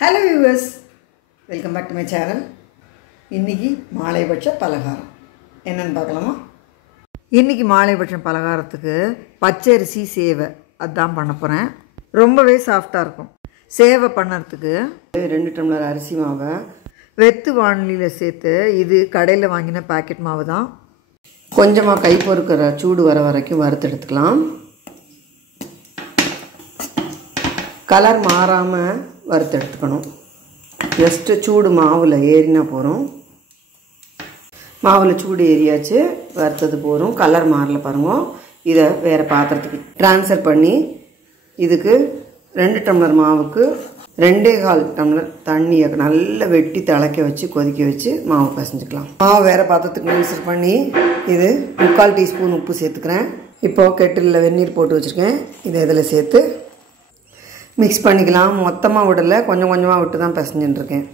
Hello viewers, welcome back to my channel. இன்னைக்கு மாலைபட்ச பலகாரம் என்னன்னு பார்க்கலாமா? இன்னைக்கு மாலைபட்ச பலகாரத்துக்கு பச்சரிசி சேவை அதான் பண்ண போறேன். ரொம்பவே சாஃப்ட்டா இருக்கும். சேவை பண்ணறதுக்கு 2 டம்ளர் அரிசி மாவை வெத்து வாணலியில சேர்த்து இது கடையில வாங்கின பாக்கெட் மாவு தான். கொஞ்சமா கை பொறுக்குற சூடு வர வரைக்கும் வறுத்து எடுத்துக்கலாம். கலர் மாறாம வறுத்து எடுத்துக்கணும். ஜஸ்ட் சூடு மாவுல ஏறினா போறோம். மாவுல சூடு ஏறியாச்சு, வறுத்தது போறோம். கலர் மாறல பாருங்க. இத வேற பாத்திரத்துக்கு ட்ரான்ஸ்ஃபர் பண்ணி இதுக்கு 2 டம்ளர் மாவுக்கு 2.25 டம்ளர் தண்ணியை நல்லா வெட்டி திளைக்க வச்சு கொதிக்க வச்சு மாவு பிசைஞ்சுக்கலாம். மாவு வேற பாத்திரத்துக்கு ட்ரான்ஸ்ஃபர் பண்ணி இது 3/4 டீஸ்பூன் உப்பு சேர்த்துக்கிறேன். இப்போ கெட்டிலில் வெந்நீர் போட்டு வச்சுருக்கேன். இதை இதில் சேர்த்து மிக்ஸ் பண்ணிக்கலாம். மொத்தமாக விடலை, கொஞ்சம் கொஞ்சமாக விட்டு தான் பிசைஞ்சுட்டுருக்கேன்.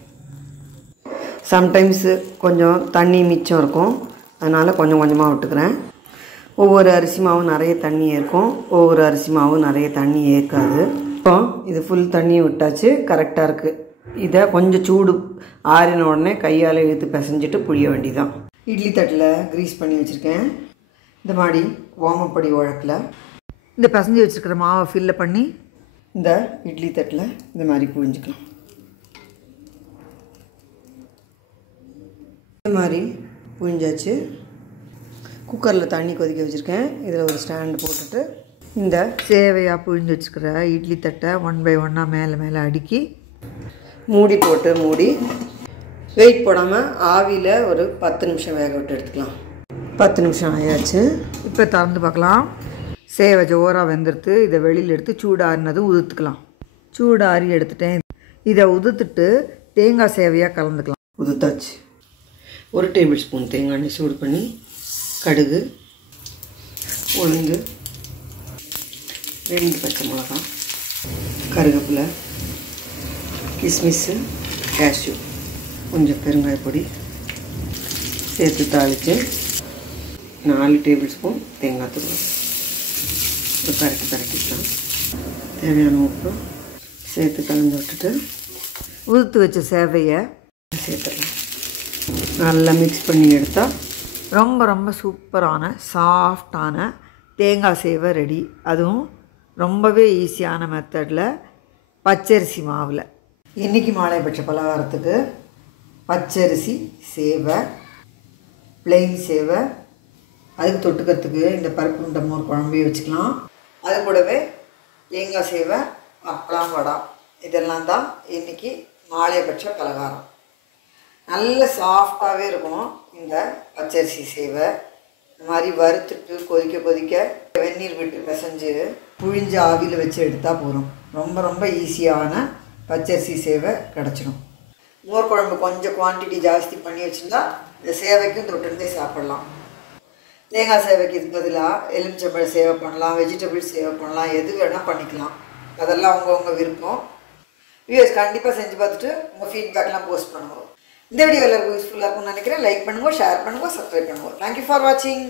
சம்டைம்ஸு கொஞ்சம் தண்ணி மிச்சம் இருக்கும், அதனால் கொஞ்சம் கொஞ்சமாக விட்டுக்கிறேன். ஒவ்வொரு அரிசி மாவும் நிறைய தண்ணி ஏற்கும், ஒவ்வொரு அரிசி மாவும் நிறைய தண்ணி ஏற்காது. இப்போ இது ஃபுல் தண்ணி விட்டாச்சு, கரெக்டாக இருக்குது. இதை கொஞ்சம் சூடு ஆறின உடனே கையால் இழுத்து பிசைஞ்சிட்டு புழிய வேண்டியதான். இட்லி தட்டில் க்ரீஸ் பண்ணி வச்சுருக்கேன். இந்த மாதிரி ஓமப்படி உழக்கில் இந்த பிசைஞ்சு வச்சுருக்கிற மாவை ஃபில்லை பண்ணி இந்த இட்லி தட்டில் இந்த மாதிரி புழிஞ்சிக்கலாம். இந்த மாதிரி புழிஞ்சாச்சு. குக்கரில் தண்ணி கொதிக்க வச்சுருக்கேன். இதில் ஒரு ஸ்டாண்டு போட்டுட்டு இந்த சேவையாக புழிஞ்சு வச்சுக்கிற இட்லி தட்டை 1 by 1 மேலே மேலே அடுக்கி மூடி போட்டு மூடி வெயிட் போடாமல் ஆவியில் ஒரு 10 நிமிஷம் வேக விட்டு எடுத்துக்கலாம். 10 நிமிஷம் ஆயாச்சு. இப்போ திறந்து பார்க்கலாம். சேவை ஜோராக வெந்துடுத்து. இதை வெளியில் எடுத்து சூடாறினது உதுத்துக்கலாம். சூடாறி எடுத்துட்டேன். இதை உதுத்துட்டு தேங்காய் சேவையாக கலந்துக்கலாம். உதுத்தாச்சு. 1 டேபிள் ஸ்பூன் தேங்காய் எண்ணெய் சூடு பண்ணி கடுகு, உளுந்து, 2 பச்சை மிளகாய், கருவேப்பிலை, கிஸ்மிஸ்ஸு, கேஷ்யூ, கொஞ்சம் பெருங்காய பொடி சேர்த்து தாளித்து 4 டேபிள் ஸ்பூன் தேங்காய் துருவல் பரட்டிக்கலாம். தேவையான உப்பு சேர்த்து கலந்து விட்டுட்டு உதுத்து வச்ச சேவையை சேர்த்துடலாம். நல்லா மிக்ஸ் பண்ணி எடுத்தால் ரொம்ப ரொம்ப சூப்பரான சாஃப்டான தேங்காய் சேவை ரெடி. அதுவும் ரொம்பவே ஈஸியான மெத்தடில் பச்சரிசி மாவில். இன்றைக்கி மாலைபட்ச பலகாரத்துக்கு பச்சரிசி சேவை, பிளெயின் சேவை, அதுக்கு தொட்டுக்கிறதுக்கு இந்த பருப்பு உண்டை மோர் குழம்பையும் வச்சுக்கலாம். அது கூடவே தேங்காய் சேவை, அப்பளம், வடை, இதெல்லாம் தான் இன்றைக்கி மாலைபட்ச பலகாரம். நல்ல சாஃப்டாகவே இருக்கும் இந்த பச்சரிசி சேவை. இந்த மாதிரி வறுத்துட்டு கொதிக்க கொதிக்க வெந்நீர் விட்டு பிசைஞ்சு புழிஞ்சு ஆவியில் வச்சு எடுத்தால் போதும். ரொம்ப ரொம்ப ஈஸியான பச்சரிசி சேவை கிடச்சிடும். மோர் குழம்பு கொஞ்சம் குவான்டிட்டி ஜாஸ்தி பண்ணி வச்சுருந்தா இந்த சேவைக்கும் தொட்டுருந்தே சாப்பிட்லாம். தேங்காய் சேவைக்கு இது பதிலாக எலுமிச்சம்பழம் சேவை பண்ணலாம், வெஜிடபிள்ஸ் சேவை பண்ணலாம், எது வேணால் பண்ணிக்கலாம். அதெல்லாம் அவங்கவுங்க விருப்பம். வியூவர்ஸ் கண்டிப்பாக செஞ்சு பார்த்துட்டு உங்கள் ஃபீட்பேக்லாம் போஸ்ட் பண்ணுவோம். இந்த வீடியோ எல்லாருக்கும் யூஸ்ஃபுல்லாக இருக்கும்னு நினைக்கிறேன். லைக் பண்ணுங்கள், ஷேர் பண்ணுங்கள், சப்ஸ்கிரைப் பண்ணுவோம். தேங்க்யூ ஃபார் வாட்சிங்.